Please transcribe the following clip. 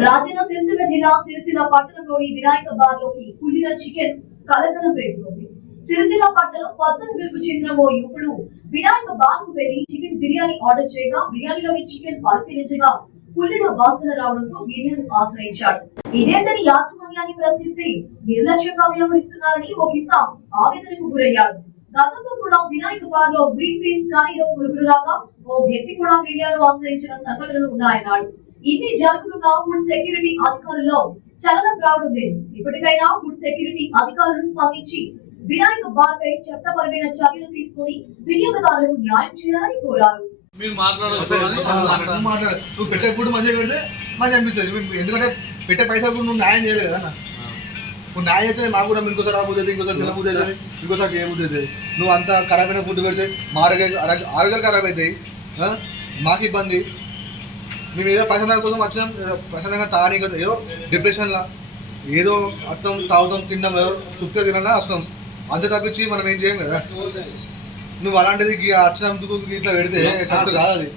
రాజన్న సిరిసిల్ల జిల్లా సిరిసిల్ల పట్టణంలోని వినాయక బార్లోకి కుళ్ళిన చికెన్ కలకలం రేపుతోంది. సిరిసిల్ల పట్టణం పద్మనగర్కు చెందిన ఓ యువకుడు వినాయక బార్కు వెళ్లి చికెన్ బిర్యానీ ఆర్డర్ చేయగా బిర్యానీలోని చికెన్ పరిశీలించగా కుళ్ళిన వాసన రావడంతో మీడియాను ఆశ్రయించాడు. ఇదేంటని యాజమాన్యాన్ని ప్రశ్నిస్తే నిర్లక్ష్యంగా వ్యవహరిస్తున్నారని ఓ కింద ఆవేదనకు గురయ్యాడు. గతంలో కూడా వినాయక బార్ లో గ్రీన్ పీస్ కానీలో పురుగులు రాగా ఓ వ్యక్తి కూడా మీడియాను ఆశ్రయించిన సంఘటనలు ఉన్నాయన్నాడు. ఇది జరుగుతున్న ఫుడ్ సెక్యూరిటీ అధికారుల్లో చలనం రావడం లేదు. ఇప్పటికైనా ఫుడ్ సెక్యూరిటీ అధికారులు స్పందించి వినాయక బార్ పై చట్టపరమైన చర్యలు తీసుకుని వినియోగదారులకు న్యాయం చేయాలని కోరారు. నువ్వు పెట్టే ఫుడ్ మంచిగా పెడితే మంచి అనిపిస్తుంది. ఎందుకంటే పెట్టే పైసా కూడా నువ్వు న్యాయం చేయలేదు కదా. నువ్వు న్యాయం చేస్తే మాకు కూడా ఇంకోసారి రాబోతుంది, ఇంకోసారి తినబోతుంది అవుతుంది, ఇంకోసారి చేయబోతుంది అవుతుంది. నువ్వు అంత ఖరాబ్ అయిన ఫుడ్ పెడితే మా ఆరోగ్యాలు ఖరాబ్ అవుతాయి, మాకు ఇబ్బంది. మేము ఏదో ప్రశాంతత కోసం వచ్చినాం, ప్రశాంతంగా తాగని ఏదో డిప్రెషన్లా ఏదో అత్తం తాగుతాం తిన్నాం, ఏదో చుట్టూ తినాలా వస్తాం, అంతే తప్పించి మనం ఏం చేయం కదా. నువ్వు అలాంటిది వచ్చినందుకు ఇట్లా పెడితే కరెక్ట్ కాదు అది.